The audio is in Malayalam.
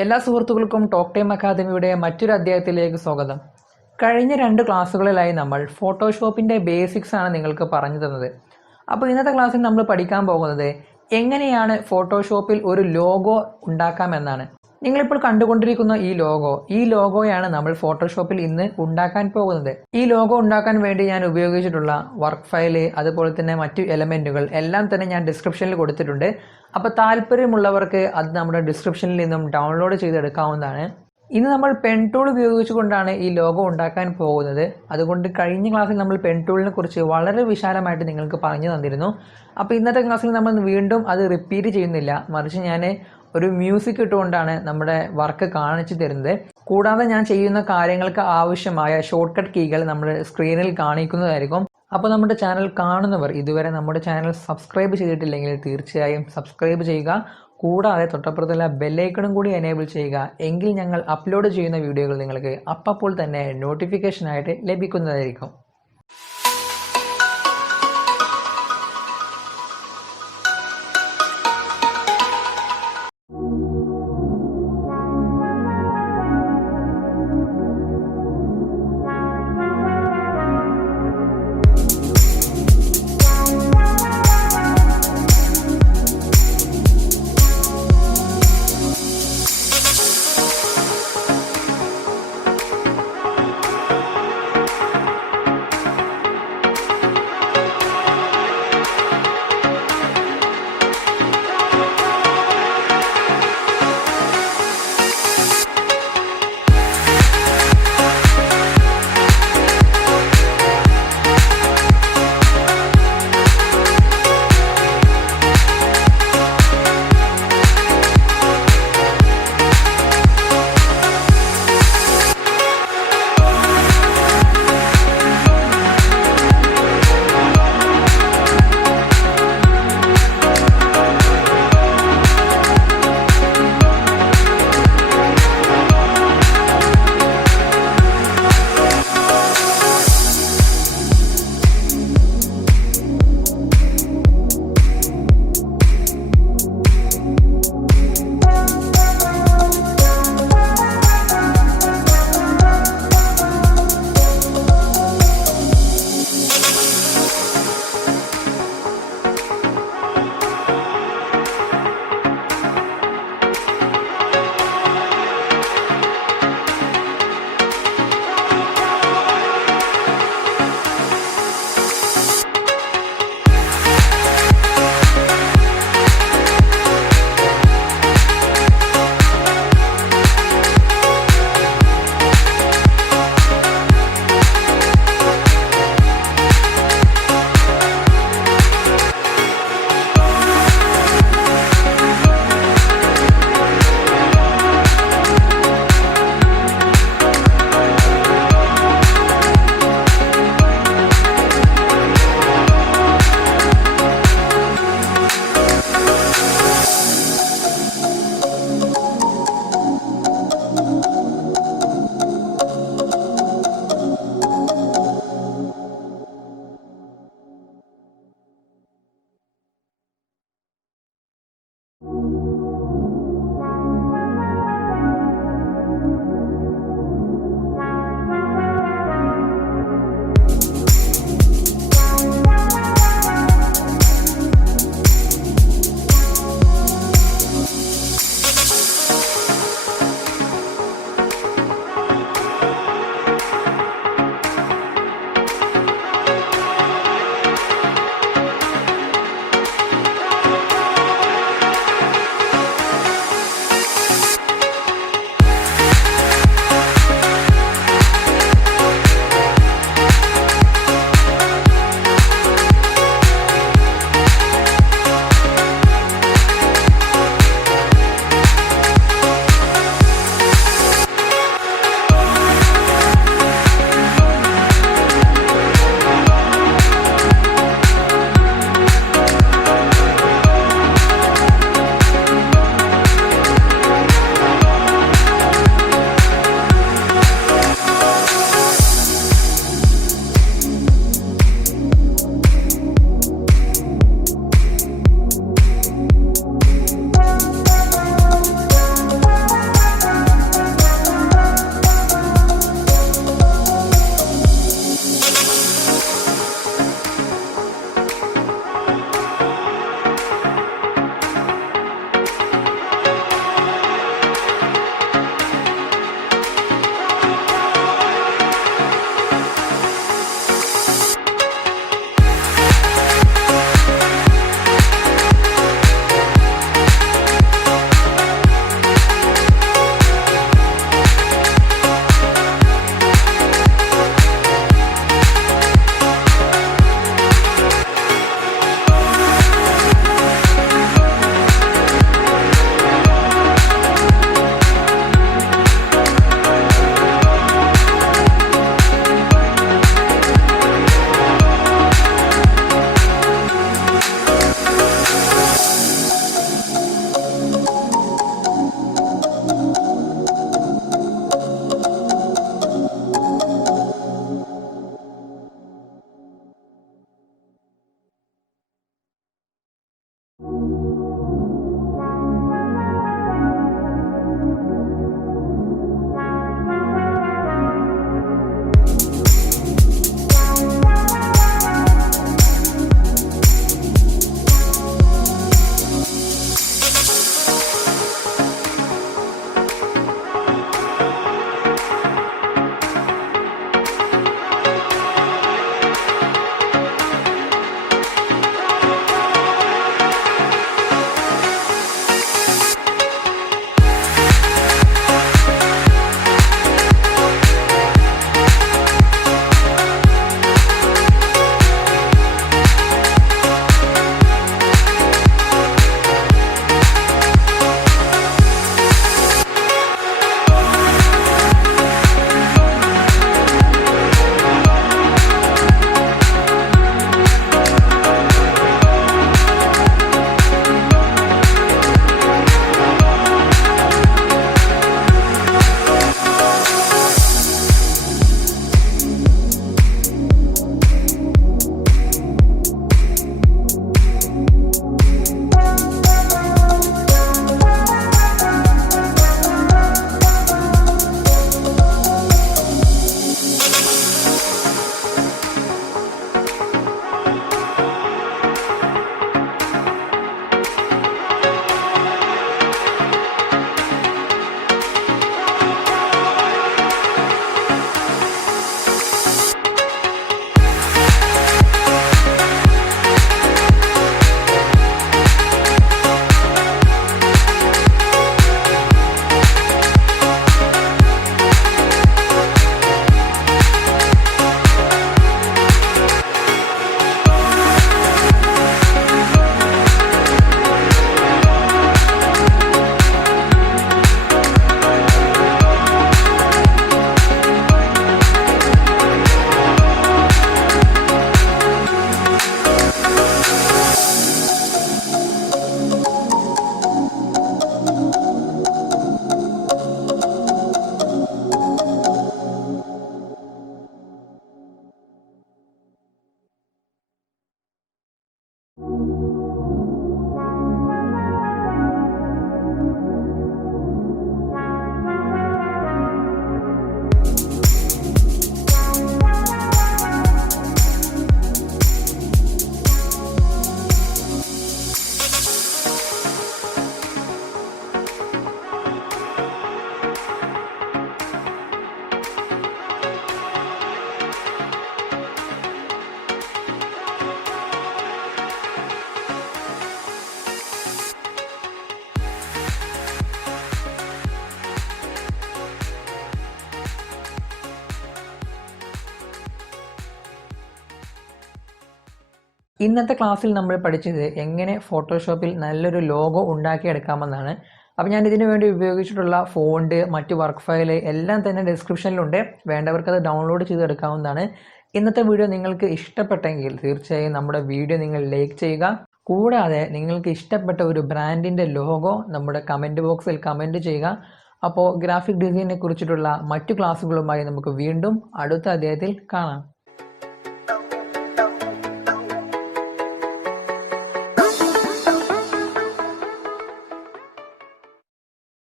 എല്ലാ സുഹൃത്തുക്കൾക്കും ടോക്ക് ടൈം അക്കാദമിയുടെ മറ്റൊരു അധ്യായത്തിലേക്ക് സ്വാഗതം. കഴിഞ്ഞ 2 ക്ലാസ്സുകളിലായി നമ്മൾ ഫോട്ടോഷോപ്പിൻ്റെ ബേസിക്സ് ആണ് നിങ്ങൾക്ക് പറഞ്ഞു തന്നത്. അപ്പോൾ ഇന്നത്തെ ക്ലാസ്സിൽ നമ്മൾ പഠിക്കാൻ പോകുന്നത് എങ്ങനെയാണ് ഫോട്ടോഷോപ്പിൽ ഒരു ലോഗോ ഉണ്ടാക്കാമെന്നാണ്. നിങ്ങളിപ്പോൾ കണ്ടുകൊണ്ടിരിക്കുന്ന ഈ ലോഗോയാണ് നമ്മൾ ഫോട്ടോഷോപ്പിൽ ഇന്ന് ഉണ്ടാക്കാൻ പോകുന്നത്. ഈ ലോഗോ ഉണ്ടാക്കാൻ വേണ്ടി ഞാൻ ഉപയോഗിച്ചിട്ടുള്ള വർക്ക് ഫയല്, അതുപോലെ തന്നെ മറ്റു എലമെൻറ്റുകൾ എല്ലാം തന്നെ ഞാൻ ഡിസ്ക്രിപ്ഷനിൽ കൊടുത്തിട്ടുണ്ട്. അപ്പോൾ താല്പര്യമുള്ളവർക്ക് അത് നമ്മുടെ ഡിസ്ക്രിപ്ഷനിൽ നിന്നും ഡൗൺലോഡ് ചെയ്തെടുക്കാവുന്നതാണ്. ഇന്ന് നമ്മൾ പെൻ ടൂൾ ഉപയോഗിച്ചുകൊണ്ടാണ് ഈ ലോഗോ ഉണ്ടാക്കാൻ പോകുന്നത്. അതുകൊണ്ട് കഴിഞ്ഞ ക്ലാസ്സിൽ നമ്മൾ പെൻ ടൂളിനെ കുറിച്ച് വളരെ വിശാലമായിട്ട് നിങ്ങൾക്ക് പറഞ്ഞു തന്നിരുന്നു. അപ്പോൾ ഇന്നത്തെ ക്ലാസ്സിൽ നമ്മൾ വീണ്ടും അത് റിപ്പീറ്റ് ചെയ്യുന്നില്ല, മറിച്ച് ഞാൻ ഒരു മ്യൂസിക് ഇട്ടുകൊണ്ടാണ് നമ്മുടെ വർക്ക് കാണിച്ചു തരുന്നത്. കൂടാതെ ഞാൻ ചെയ്യുന്ന കാര്യങ്ങൾക്ക് ആവശ്യമായ ഷോർട്ട് കട്ട് കീകൾ നമ്മൾ സ്ക്രീനിൽ കാണിക്കുന്നതായിരിക്കും. അപ്പോൾ നമ്മുടെ ചാനൽ കാണുന്നവർ ഇതുവരെ നമ്മുടെ ചാനൽ സബ്സ്ക്രൈബ് ചെയ്തിട്ടില്ലെങ്കിൽ തീർച്ചയായും സബ്സ്ക്രൈബ് ചെയ്യുക. കൂടാതെ തൊട്ടപ്പുറത്തുള്ള ബെല്ലൈക്കണും കൂടി എനേബിൾ ചെയ്യുക. എങ്കിൽ ഞങ്ങൾ അപ്ലോഡ് ചെയ്യുന്ന വീഡിയോകൾ നിങ്ങൾക്ക് അപ്പോൾ തന്നെ നോട്ടിഫിക്കേഷനായിട്ട് ലഭിക്കുന്നതായിരിക്കും. ഇന്നത്തെ ക്ലാസ്സിൽ നമ്മൾ പഠിച്ചത് എങ്ങനെ ഫോട്ടോഷോപ്പിൽ നല്ലൊരു ലോഗോ ഉണ്ടാക്കിയെടുക്കാമെന്നാണ്. അപ്പോൾ ഞാൻ ഇതിനു വേണ്ടി ഉപയോഗിച്ചിട്ടുള്ള ഫോണ്ട്, മറ്റ് വർക്ക് ഫയൽ എല്ലാം തന്നെ ഡിസ്ക്രിപ്ഷനിലുണ്ട്. വേണ്ടവർക്ക് അത് ഡൗൺലോഡ് ചെയ്തെടുക്കാവുന്നതാണ്. ഇന്നത്തെ വീഡിയോ നിങ്ങൾക്ക് ഇഷ്ടപ്പെട്ടെങ്കിൽ തീർച്ചയായും നമ്മുടെ വീഡിയോ നിങ്ങൾ ലൈക്ക് ചെയ്യുക. കൂടാതെ നിങ്ങൾക്ക് ഇഷ്ടപ്പെട്ട ഒരു ബ്രാൻഡിൻ്റെ ലോഗോ നമ്മുടെ കമൻറ്റ് ബോക്സിൽ കമൻറ്റ് ചെയ്യുക. അപ്പോൾ ഗ്രാഫിക് ഡിസൈനെ കുറിച്ചിട്ടുള്ള മറ്റു ക്ലാസ്സുകളുമായി നമുക്ക് വീണ്ടും അടുത്ത അധ്യായത്തിൽ കാണാം.